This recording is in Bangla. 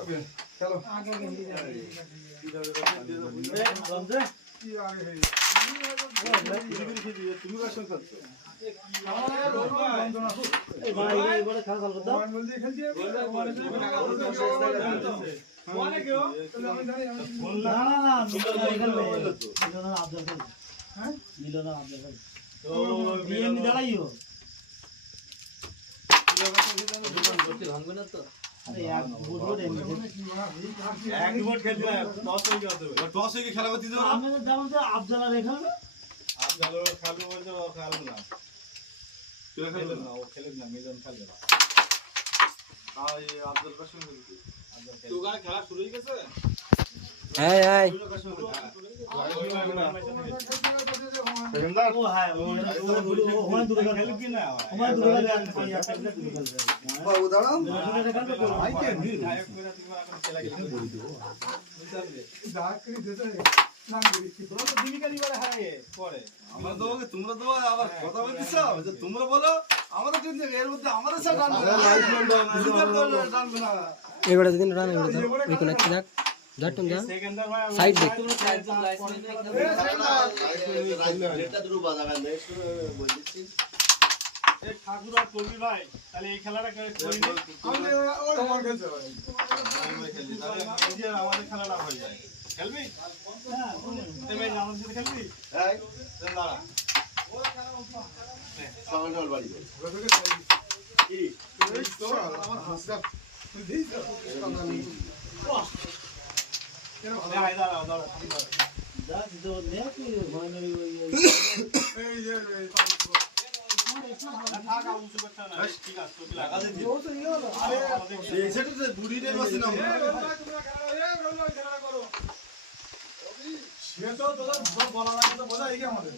चलो आगे हिंदी जा रही है की आगे है তুমি কাশন করছো ভাই এবারে খেলা চালু দাও মান বলদি খেলতে মানে কেউ তাহলে আমি জানি আমি না না মিলন খেলবে মিলন আফজাল খেলবে হ্যাঁ মিলন আফজাল খেলবে তো বিএমনি দাঁড়াইও ভাঙবে না তো আরে এক বুঝবো এক রিমোট খেলতে টস হয়ে যাবে টস হয়ে খেলা করতে দিও আমি তো যেমন যে আফজাল আর খেলবে আপ গেলো খেলবো বলতে ও খেলবে না খেলবে না ও খেলবে না মিলন খেলবে না আর এই আব্দুল কাশিম বলতে তো গায় খেলা শুরু হয়ে গেছে হ্যাঁ হ্যাঁ ও হ্যাঁ ওখানে দুটো খেলবে কি না ওখানে দুটো খেলবে আর পাঁচ একটা দুটো খেলবে বাবু দাঁড়াও আইকে গায়ক মেরা তুমি এখন খেলা খেলতে বলি দাও বুঝাবে ডাকরি দিতে নাম দিবি তোমরা তো দিবিকা দিবারে হারায় পরে আমরা দোকে তোমরা দো আবার কথা বলতেছো যে তোমরা বলো আমাদের টিম থেকে এর মধ্যে আমাদের সাথে রান না এবারে দিন রান এবারে ওই কোন একটা দেখ যা তুমি যা সেকেন্ডার ভাই সাইড দেখ এটা দুটো বাজাবেন না একটু বলছি এই ঠাকুর আর কবি ভাই তাহলে এই খেলাটা করি নি আমি ওর আমার কাছে আমরা খেলি তাহলে এই যে আমাদের খেলাটা হয়ে যায় খেলবি হ্যাঁ এই ভাই আমাদের সাথে খেলবি এই দেন দাঁড়া সামান জল বাড়ি ওদেরকে চাই কি এই তো আমার হাসা দিই তো ভাই দাঁড়া দাঁড়া যা দিতো নে কি ফাইনালি এই যে থাক আর উঁচু করতে না ঠিক আছে তোকে লাগা দে এই সেটা বুড়িদের বসে না সে তো তোদের বলা লাগে তো বোঝা এই আমাদের